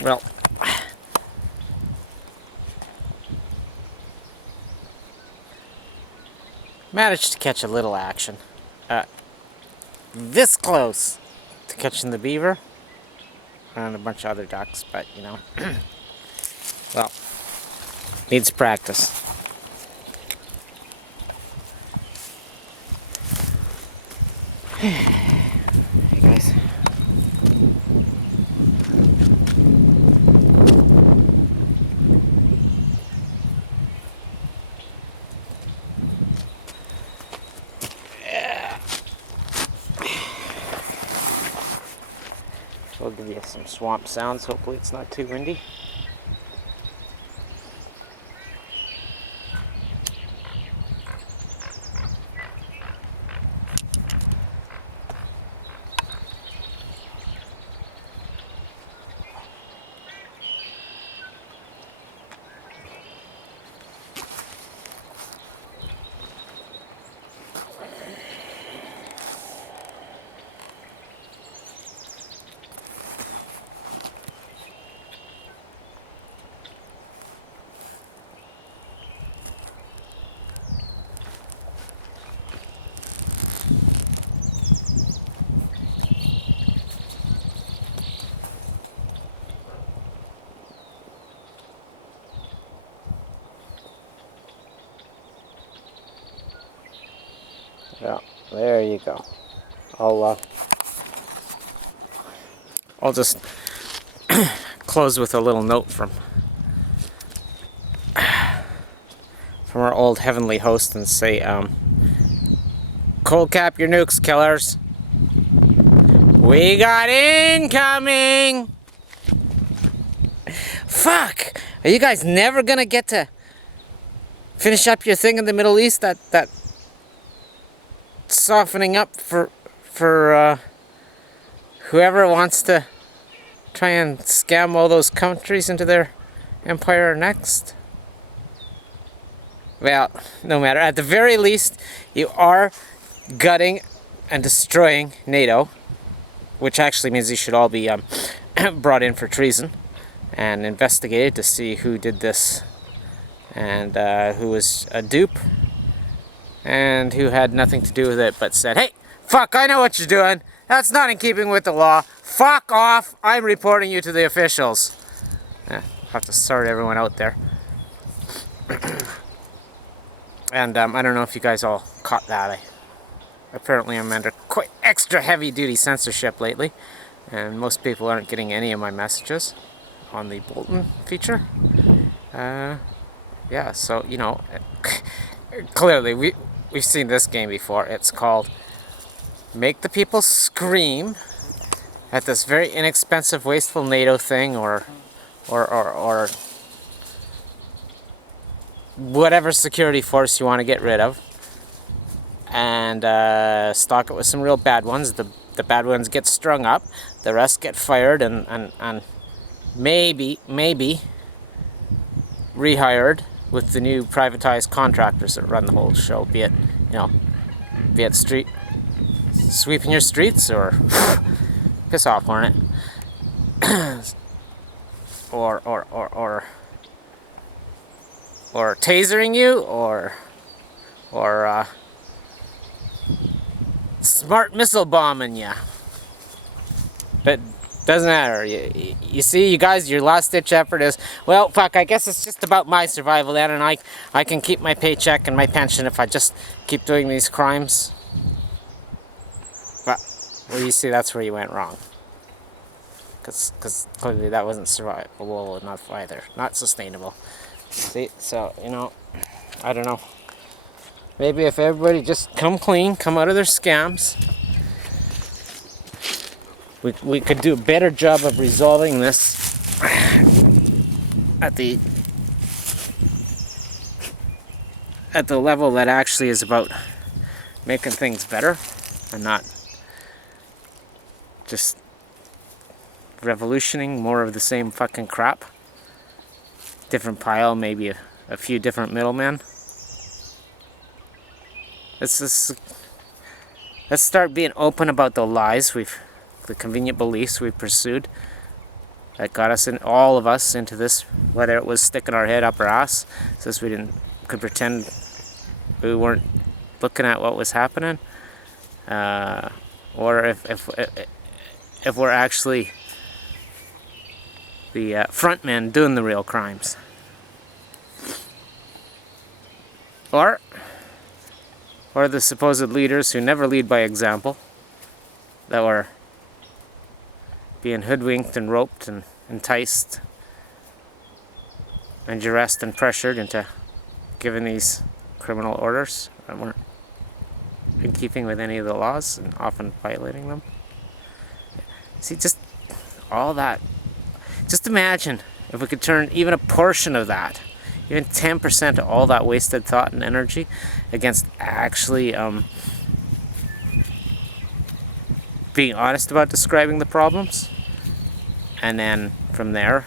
Well, managed to catch a little action. This close to catching the beaver and a bunch of other ducks, but you know, well, needs practice. Hey guys. We'll give you some swamp sounds. Hopefully it's not too windy. Yeah, there you go. I'll just close with a little note from our old heavenly host and say, cold cap your nukes, killers. We got incoming! Fuck! Are you guys never gonna get to finish up your thing in the Middle East? That softening up for whoever wants to try and scam all those countries into their empire next? Well, no matter. At the very least, you are gutting and destroying NATO, which actually means you should all be brought in for treason and investigated to see who did this and who was a dupe and who had nothing to do with it but said, hey, fuck, I know what you're doing. That's not in keeping with the law. Fuck off. I'm reporting you to the officials. Yeah, I'll have to sort everyone out there. And I don't know if you guys all caught that. Apparently I'm under quite extra heavy duty censorship lately, and most people aren't getting any of my messages on the Bolton feature. Yeah, so, you know, clearly we've seen this game before. It's called Make the People Scream at this very inexpensive, wasteful NATO thing, or whatever security force you want to get rid of, and stock it with some real bad ones. The bad ones get strung up, the rest get fired and maybe rehired with the new privatized contractors that run the whole show, be it, you know, be it sweeping your streets, or piss off, Hornet, or tasering you, or smart missile bombing you. But doesn't matter. You see, you guys, your last ditch effort is, well, fuck, I guess it's just about my survival then, and I can keep my paycheck and my pension if I just keep doing these crimes. But, well, you see, that's where you went wrong. Because clearly that wasn't survivable enough either. Not sustainable. See, so, you know, I don't know. Maybe if everybody just come clean, come out of their scams, we could do a better job of resolving this at the level that actually is about making things better and not just revolutioning more of the same fucking crap. Different pile, maybe a few different middlemen. Let's start being open about the lies the convenient beliefs we've pursued that got us, in all of us, into this, whether it was sticking our head up our ass since we could pretend we weren't looking at what was happening, or if we're actually the front men doing the real crimes, or the supposed leaders who never lead by example, that were being hoodwinked and roped and enticed and duressed and pressured into giving these criminal orders that weren't in keeping with any of the laws and often violating them. See, just all that. Just imagine if we could turn even a portion of that, even 10% of all that wasted thought and energy against actually being honest about describing the problems, and then from there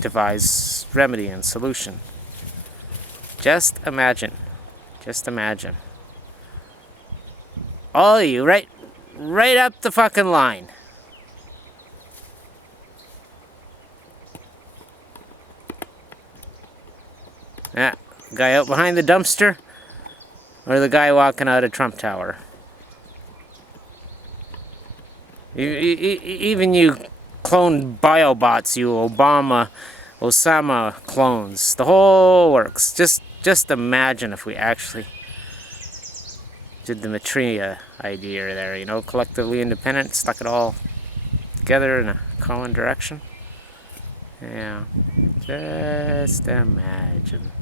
devise remedy and solution. Just imagine all of you, right up the fucking line. Yeah, guy out behind the dumpster, or the guy walking out of Trump Tower. Even you cloned biobots, you Osama clones, the whole works. Just imagine if we actually did the Mytreia idea there, you know, collectively independent, stuck it all together in a common direction. Yeah, just imagine.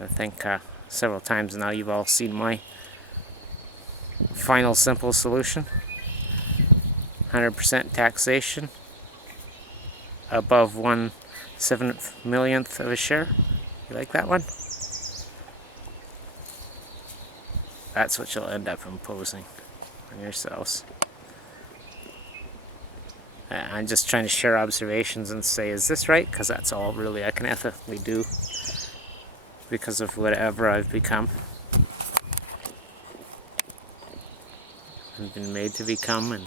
I think several times now you've all seen my final simple solution. 100% taxation above 1/7 millionth of a share. You like that one? That's what you'll end up imposing on yourselves. I'm just trying to share observations and say, is this right? Because that's all really I can ethically do because of whatever I've become and been made to become, and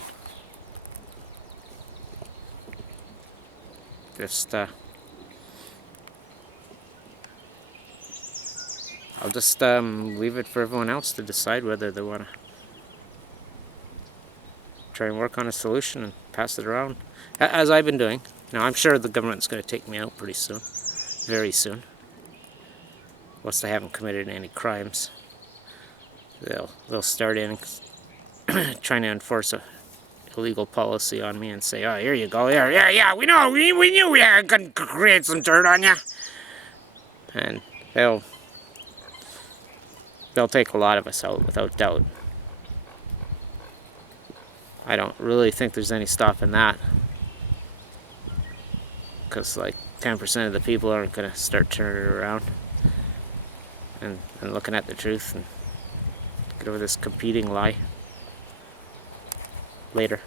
just I'll just leave it for everyone else to decide whether they want to try and work on a solution and pass it around, as I've been doing. Now, I'm sure the government's going to take me out pretty soon, very soon. Once they haven't committed any crimes, they'll start in trying to enforce a illegal policy on me and say, oh, here you go, yeah, we know, we knew we had to create some dirt on you. And they'll take a lot of us out, without doubt. I don't really think there's any stopping that, because like 10% of the people aren't going to start turning it around and looking at the truth and get over this competing lie. Later.